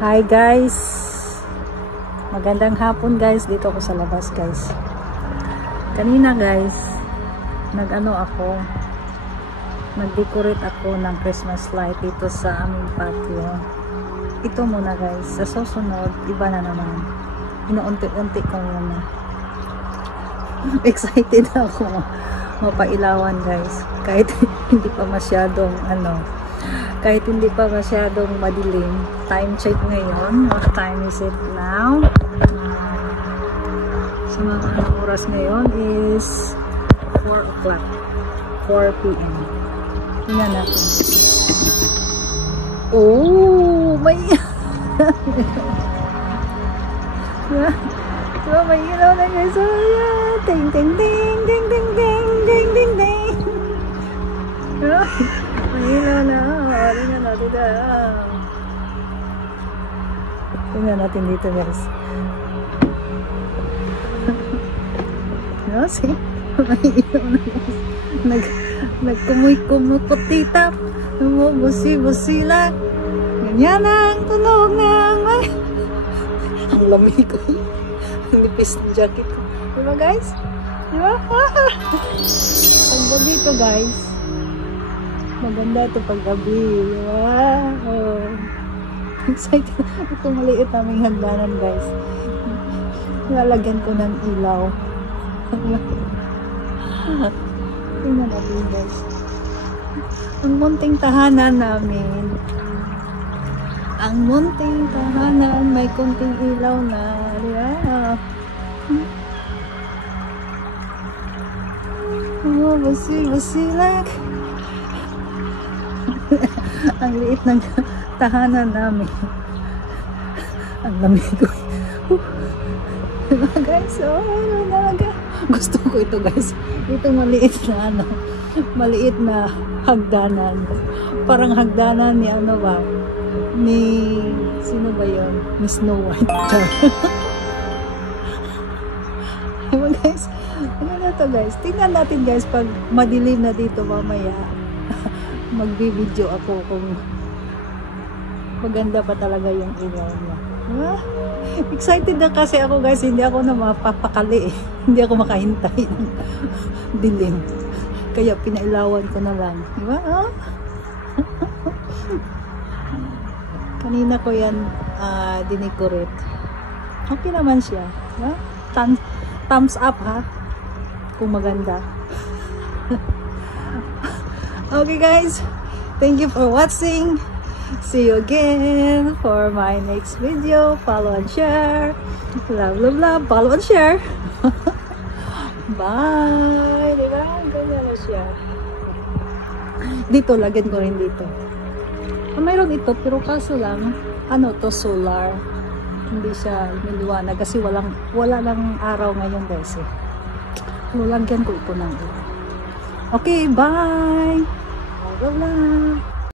Hi guys, magandang hapon guys. Dito ako sa labas guys. Kanina guys, nag-decorate ako ng Christmas light dito sa aming patio. Ito muna guys, sa susunod iba na naman, inuunti-unti ko muna. Excited ako mapailawan guys, kahit hindi pa masyadong kahit hindi pa masyadong madilim. Time check ngayon. What time is it now? So mga oras ngayon is 4 o'clock. 4 p.m. Tingnan natin. Oh! May so, may ilaw na guys. So, yeah. Ting ting ting ting ting ting ting ting ting. May ilaw na. Tingnan natin dito. Tingnan natin dito guys. See? May ilaw na guys. Nagkumuy-kumuputitap. Bumubusi-busila. Ganyan ang tunog ng ang lamig ko. Ang nipis ng jacket ko. Diba guys? Diba? Ang gabi ito guys. Maganda ito pag gabi. Wow! Excited. Ito maliit aming hagdanan guys. Lalagyan ko ng ilaw. Tingnan natin guys. Ang munting tahanan namin. Ang munting tahanan. May kunting ilaw na. Yeah. Oh, basi-basilag. Ang liit ng tahanan namin. Ang lamig ko. Guys, oh, talaga. Gusto ko ito guys. Ito maliit na maliit na hagdanan. Parang hagdanan ni ni sino ba yun? Ni Snow White. Diba guys? Ano na to guys? Tingnan natin guys pag madilim na dito mamaya. Magbibideo ako kung maganda pa talaga yung ilaw niya. Excited na kasi ako guys, hindi ako na mapapakali eh. Hindi ako makahintay ng dilim. Kaya pinailawan ko na lang. Diba? Kanina ko yan dinecorate. Okay naman siya. Diba? Thumbs up ha kung maganda. Okay guys, thank you for watching. See you again for my next video. Follow and share. Love, love, love. Follow and share. Bye. Diba? Ganyan na siya. Dito, lagyan ko rin dito. Mayroon ito, pero kaso lang, to solar. Hindi siya miliwanag kasi wala lang araw ngayon guys eh. So, lagyan ko ito ng ilaw. Okay, bye. Love, love.